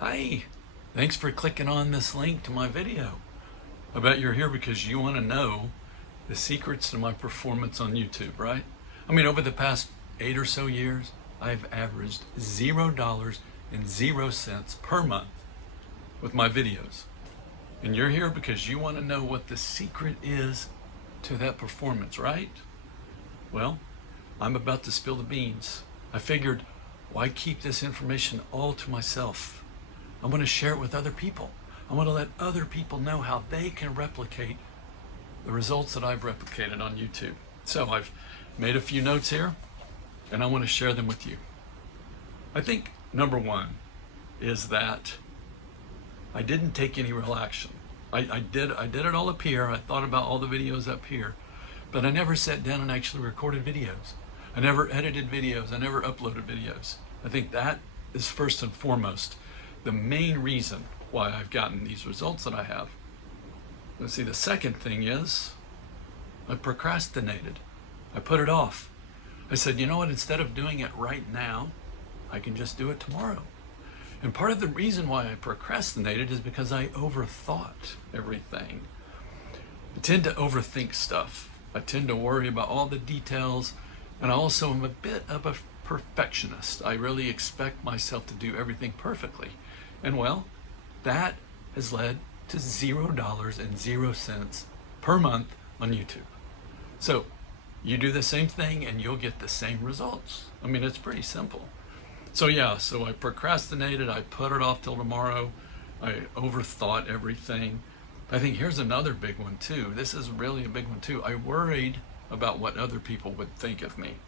Hi, thanks for clicking on this link to my video. I bet you're here because you want to know the secrets to my performance on YouTube, right? I mean, over the past 8 or so years, I've averaged $0.00 per month with my videos. And you're here because you want to know what the secret is to that performance, right? Well, I'm about to spill the beans. I figured, why keep this information all to myself? I want to share it with other people. I want to let other people know how they can replicate the results that I've replicated on YouTube. So I've made a few notes here, and I want to share them with you. I think number one is that I didn't take any real action. I did it all up here. I thought about all the videos up here, but I never sat down and actually recorded videos. I never edited videos. I never uploaded videos. I think that is first and foremost the main reason why I've gotten these results that I have. Let's see, the second thing is I procrastinated. I put it off. I said, you know what, instead of doing it right now, I can just do it tomorrow. And part of the reason why I procrastinated is because I overthought everything. I tend to overthink stuff. I tend to worry about all the details, and I also am a bit of a perfectionist. I really expect myself to do everything perfectly. And well, that has led to $0.00 per month on YouTube. So you do the same thing and you'll get the same results. I mean, it's pretty simple. So yeah, so I procrastinated, I put it off till tomorrow, I overthought everything. I think here's another big one too. This is really a big one too. I worried about what other people would think of me.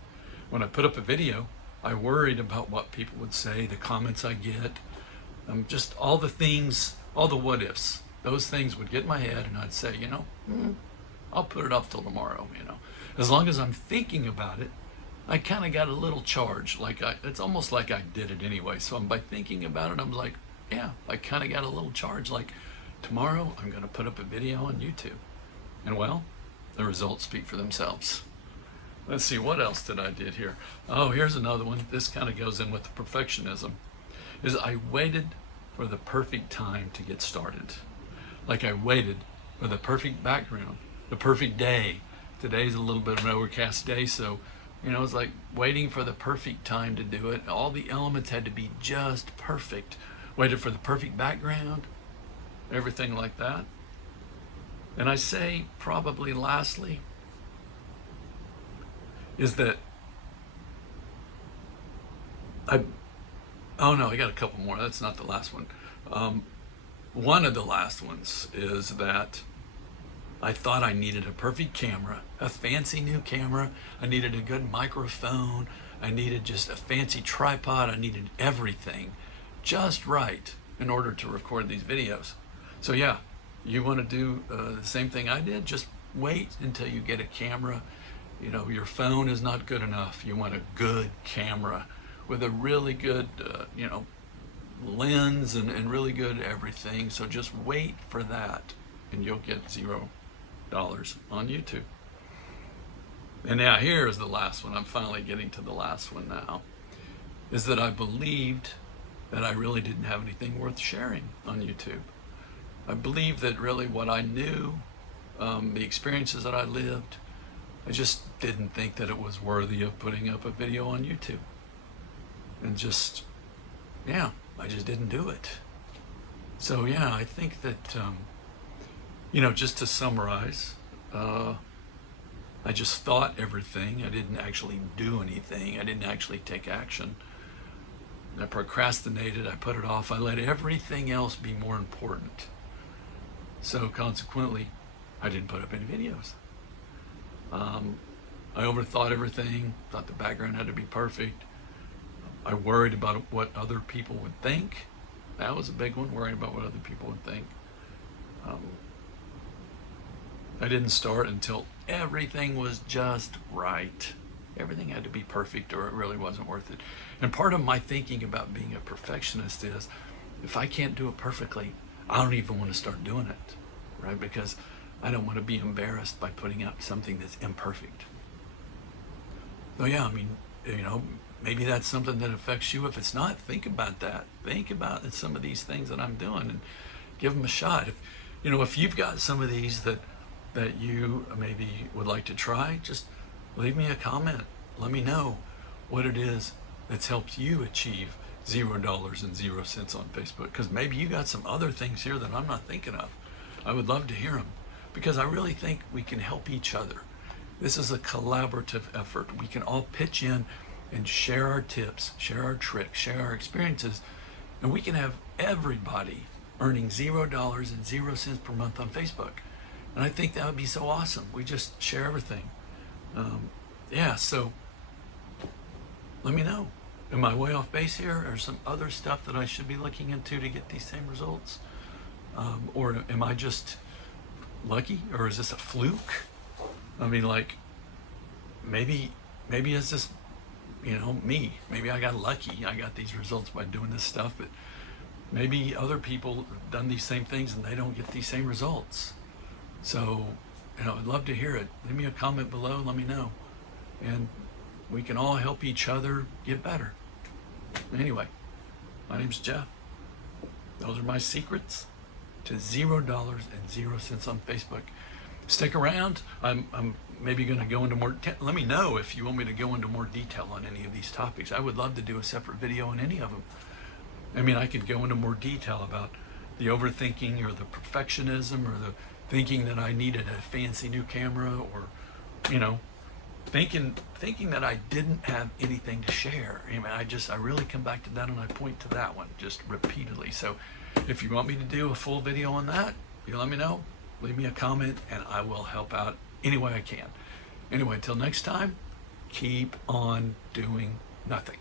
When I put up a video, I worried about what people would say, the comments I get, just all the things, all the what ifs. Those things would get in my head and I'd say, I'll put it off till tomorrow, As long as I'm thinking about it, I kind of got a little charge. It's almost like I did it anyway. So by thinking about it, I'm like, yeah, I kind of got a little charge. Like, tomorrow I'm going to put up a video on YouTube. And well, the results speak for themselves. Let's see, what else did I did here? Oh, here's another one. This kind of goes in with the perfectionism. Is I waited for the perfect time to get started. Like I waited for the perfect background, the perfect day. Today's a little bit of an overcast day, so it's like waiting for the perfect time to do it. All the elements had to be just perfect. Waited for the perfect background, everything like that. And I say probably lastly is that I got a couple more. That's not the last one. One of the last ones is that I thought I needed a perfect camera, a fancy new camera. I needed a good microphone. I needed just a fancy tripod. I needed everything just right in order to record these videos. So yeah, you want to do the same thing I did? Just wait until you get a camera. Your phone is not good enough. You want a good camera with a really good, lens and really good everything. So just wait for that and you'll get $0 on YouTube. And now here's the last one. I'm finally getting to the last one now. Is that I believed that I really didn't have anything worth sharing on YouTube. I believed that really what I knew, the experiences that I lived, I just didn't think that it was worthy of putting up a video on YouTube. And just, yeah, I just didn't do it. So yeah, I think that, just to summarize, I just thought everything. I didn't actually do anything. I didn't actually take action. I procrastinated. I put it off. I let everything else be more important. So consequently, I didn't put up any videos. I overthought everything, thought the background had to be perfect. I worried about what other people would think. That was a big one, worrying about what other people would think. I didn't start until everything was just right. Everything had to be perfect or it really wasn't worth it. And part of my thinking about being a perfectionist is, if I can't do it perfectly, I don't even want to start doing it, right? Because I don't want to be embarrassed by putting out something that's imperfect. So yeah, maybe that's something that affects you. If it's not, think about that. Think about some of these things that I'm doing and give them a shot. If you've got some of these that you maybe would like to try, just leave me a comment. Let me know what it is that's helped you achieve $0 on Facebook, because maybe you got some other things here that I'm not thinking of. I would love to hear them, because I really think we can help each other. This is a collaborative effort. We can all pitch in and share our tips, share our tricks, share our experiences, and we can have everybody earning $0 per month on Facebook. And I think that would be so awesome. We just share everything. So let me know. Am I way off base here, or some other stuff that I should be looking into to get these same results? Or am I just lucky, or is this a fluke? I mean, like, maybe it's just, me. Maybe I got lucky. I got these results by doing this stuff, but maybe other people have done these same things and they don't get these same results. So, I'd love to hear it. Leave me a comment below, let me know. And we can all help each other get better. Anyway, my name's Jeff. Those are my secrets to $0 on Facebook. Stick around. I'm maybe going to go into more. Let me know if you want me to go into more detail on any of these topics. I would love to do a separate video on any of them. I mean, I could go into more detail about the overthinking, or the perfectionism, or the thinking that I needed a fancy new camera, or thinking that I didn't have anything to share. I mean, I really come back to that, and I point to that one just repeatedly. So if you want me to do a full video on that, you let me know. Leave me a comment, and I will help out any way I can. Anyway, until next time, keep on doing nothing.